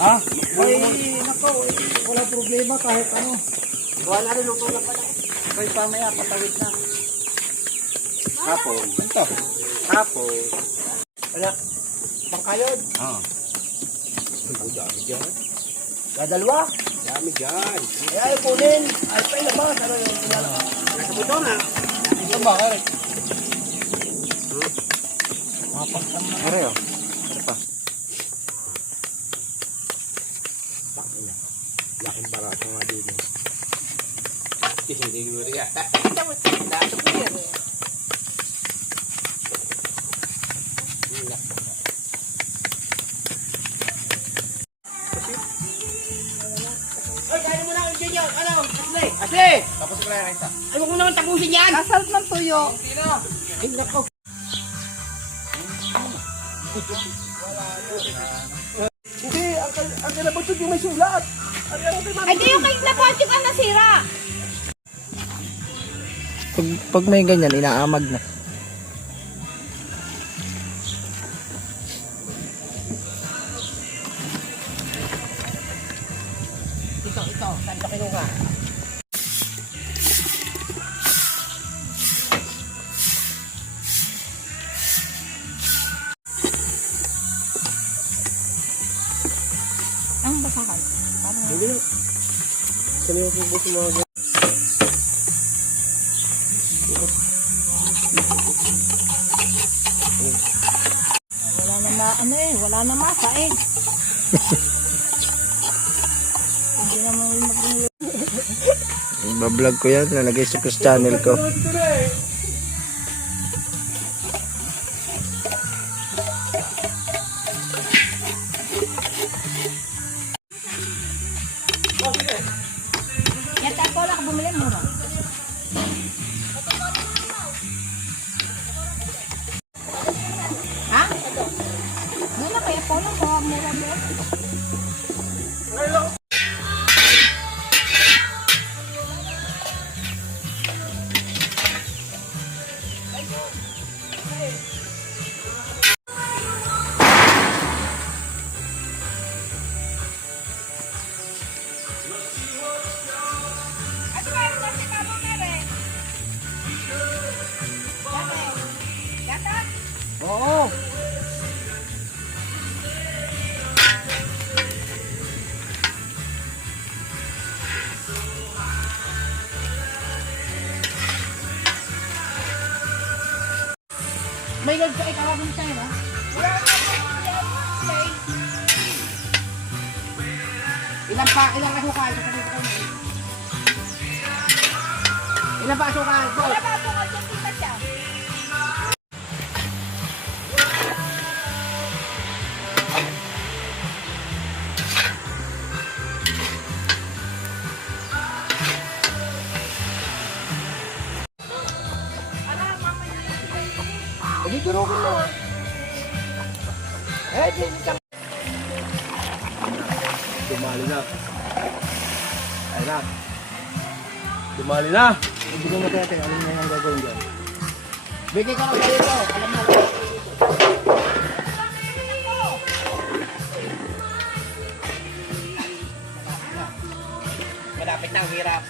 Ha? Ay, nako, walang problema kahit ano. Wala na luto na pala. Ay, pamaya, patawid na. Hapon. Ito. Hapon. Wala. Pangkayod. Ah. Ang dami dyan. Dadalwa? Dami dyan. Ay, kunin. Ay, pa ilabas. Ano yung pinala? Nasa buto na. Ito ba, Eric? Mapagtang na. Are, oh. Ano pa? Takina. Laking barato nga din. Hindi mo rin. Dato ko yan. Ay, kaya mo na ang Junior. Ano? Asli. Asli! Tapos ko na yung isa. Ano ko naman tapusin yan? Kasalt ng tuyo. Sino? Ay, nako. Hindi, ang kalabot yung may sulat. Ay, di yung kay napatyo ka nasira. Pag may ganyan, inaamag na. Ito. Saan ka kinuha? Ang basahan. Hindi na. Saan yung pupus mga ganyan? Wala na ano eh. Wala na masaig. Hindi naman mag- Iba-vlog ko yan, lalagay sa channel ko. Yan tayo lang bumili mura. Ha? Muna kaya po lang po mura mo. Oo. May gagka ikawagin tayo na. Ilang asukal? Ilang pa asukal? Wala ba po ka dyan kita siya? Hindi durugin mo. Dumali na. Ayun na. Dumali na. Ibigay mo kaya, alam mo yung gagawin dyan. Bigay ka lang kayo ito. Alam mo. Malapit na ang hirap.